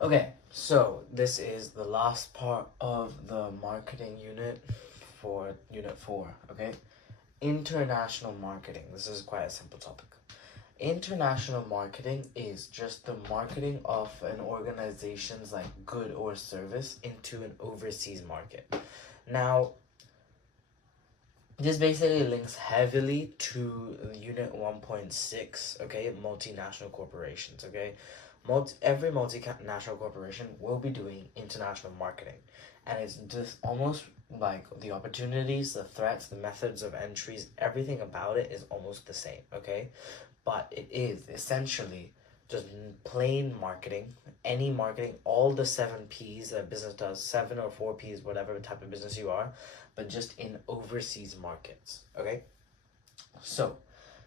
Okay, so this is the last part of the marketing unit for unit 4, okay? International marketing. This is quite a simple topic. International marketing is just the marketing of an organization's like good or service into an overseas market. Now, this basically links heavily to Unit 1.6, okay, multinational corporations, okay? Every multinational corporation will be doing international marketing. And it's just almost like the opportunities, the threats, the methods of entries, everything about it is almost the same, okay? But it is essentially just plain marketing, any marketing, all the 7 P's that business does, 7 or 4 P's, whatever type of business you are, but just in overseas markets. Okay? So,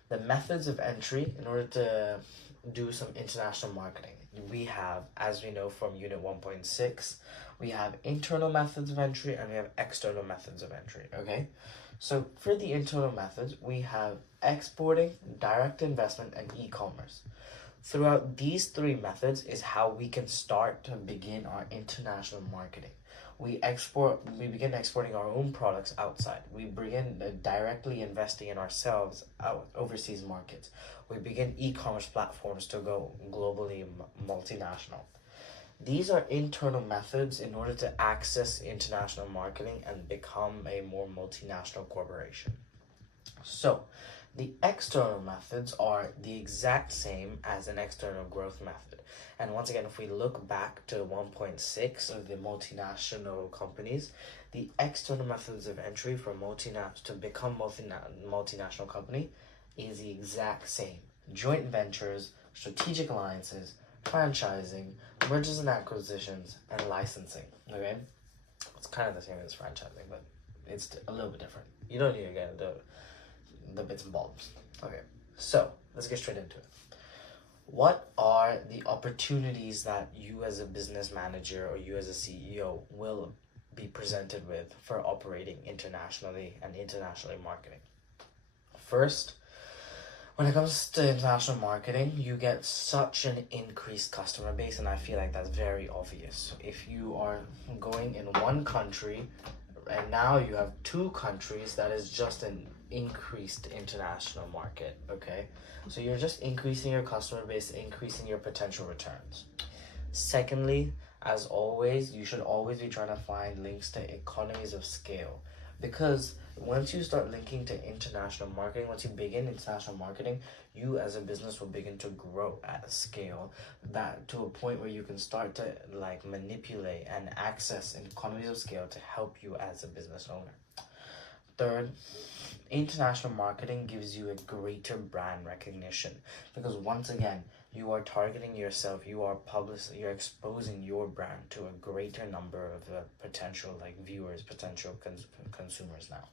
the methods of entry in order to do some international marketing. We have, as we know from Unit 1.6, we have internal methods of entry and we have external methods of entry. Okay? So, for the internal methods, we have exporting, direct investment, and e commerce. Throughout these 3 methods is how we can start to begin our international marketing. We begin exporting our own products outside. We begin directly investing in ourselves out overseas markets. We begin e-commerce platforms to go globally multinational. These are internal methods in order to access international marketing and become a more multinational corporation. So, the external methods are the exact same as an external growth method. And once again, if we look back to 1.6 of the multinational companies, the external methods of entry for to become multinational company is the exact same. Joint ventures, strategic alliances, franchising, mergers and acquisitions, and licensing. Okay? It's kind of the same as franchising, but it's a little bit different. You don't need to get into the bits and bobs. Okay, so let's get straight into it. What are the opportunities that you as a business manager or you as a CEO will be presented with for operating internationally and internationally marketing? First, when it comes to international marketing, you get such an increased customer base, and I feel like that's very obvious. If you are going in one country and now you have 2 countries, that is just an increased international market. Okay, so you're just increasing your customer base, increasing your potential returns. Secondly, as always, you should always be trying to find links to economies of scale, because once you start linking to international marketing, once you begin international marketing, you as a business will begin to grow at a scale that to a point where you can start to like manipulate and access economies of scale to help you as a business owner. Third, international marketing gives you a greater brand recognition, because once again, you are targeting yourself, you're exposing your brand to a greater number of potential like viewers, potential consumers now.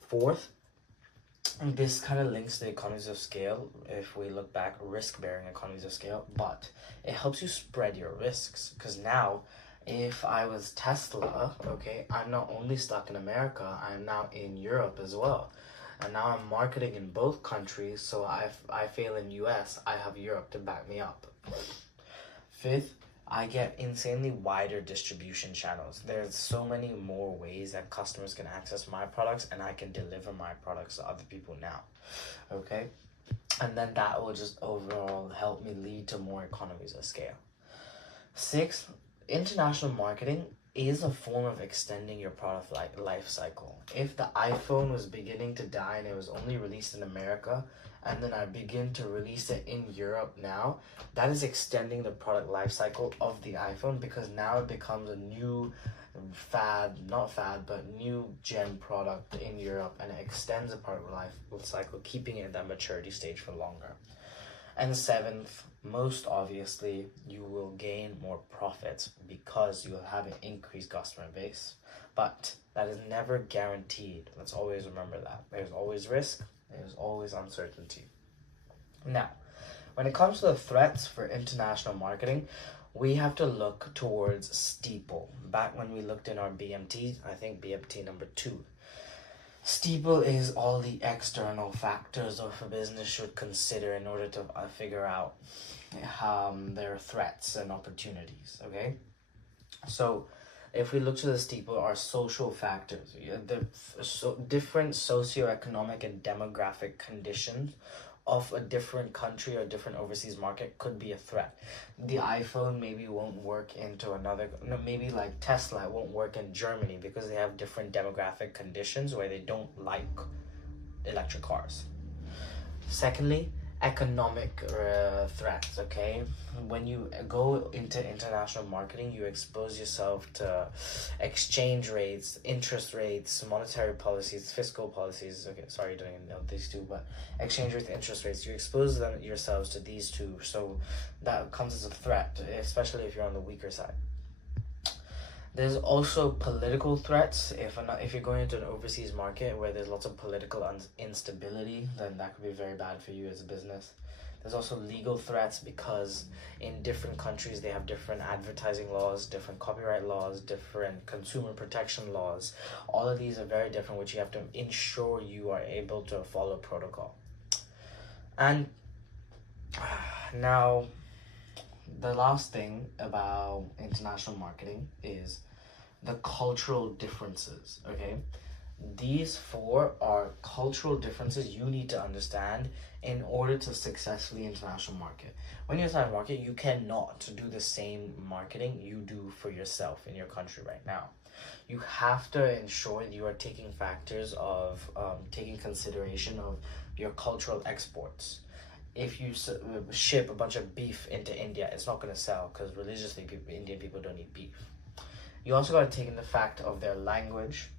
Fourth, this kind of links the economies of scale. If we look back, risk-bearing economies of scale, but it helps you spread your risks, because now if I was Tesla, okay, I'm not only stuck in America, I'm now in Europe as well. And now I'm marketing in both countries, so I fail in US, I have Europe to back me up. Fifth, I get insanely wider distribution channels. There's so many more ways that customers can access my products, and I can deliver my products to other people now. Okay? And then that will just overall help me lead to more economies of scale. Sixth, international marketing is a form of extending your product life cycle. If the iPhone was beginning to die and it was only released in America, and then I begin to release it in Europe now, that is extending the product life cycle of the iPhone, because now it becomes a new new gen product in Europe, and it extends the product life cycle, keeping it at that maturity stage for longer. And seventh, most obviously, you will gain more profits because you will have an increased customer base. But that is never guaranteed. Let's always remember that. There's always risk, there's always uncertainty. Now, when it comes to the threats for international marketing, we have to look towards Steeple. Back when we looked in our BMT, I think BMT number 2, Steeple is all the external factors of a business should consider in order to figure out their threats and opportunities. Okay, so if we look to this deeper, our social factors, different socioeconomic and demographic conditions of a different country or different overseas market could be a threat. The iPhone maybe won't work into another, no, maybe like Tesla won't work in Germany because they have different demographic conditions where they don't like electric cars. Secondly, economic threats. Okay, when you go into international marketing, you expose yourself to exchange rates, interest rates, monetary policies, fiscal policies. Okay, sorry, you didn't know these two, but exchange rates, interest rates. You expose them yourselves to these two, so that comes as a threat, especially if you're on the weaker side. There's also political threats. If you're going into an overseas market where there's lots of political instability, then that could be very bad for you as a business. There's also legal threats because in different countries they have different advertising laws, different copyright laws, different consumer protection laws. All of these are very different, which you have to ensure you are able to follow protocol. And now, the last thing about international marketing is the cultural differences. Okay, these four are cultural differences you need to understand in order to successfully international market. When you're international market, you cannot do the same marketing you do for yourself in your country right now. You have to ensure that you are taking factors of taking consideration of your cultural exports. If you ship a bunch of beef into India, it's not going to sell because religiously Indian people don't eat beef. You also got to take in the fact of their language.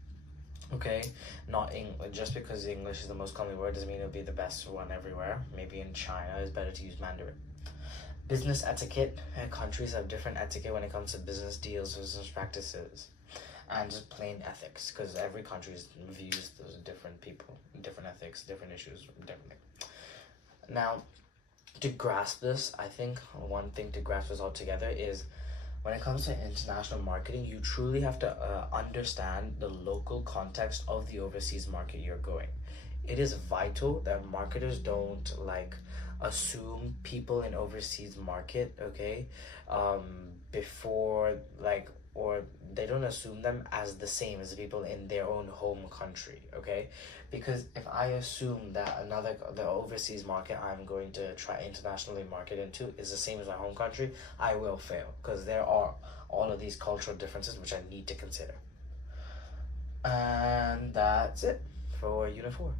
Okay, not just because English is the most common word doesn't mean it'll be the best one everywhere. Maybe in China it's better to use Mandarin. Business etiquette. Countries have different etiquette when it comes to business deals, business practices, and just plain ethics, because every country views those different people, different ethics, different issues differently. Now, to grasp this, I think one thing to grasp this all together is when it comes to international marketing, you truly have to understand the local context of the overseas market you're going. It is vital that marketers don't assume people in overseas market, okay, before or they don't assume them as the same as the people in their own home country, okay? Because if I assume that the overseas market I'm going to try internationally market into is the same as my home country, I will fail because there are all of these cultural differences which I need to consider. And that's it for Unit 4.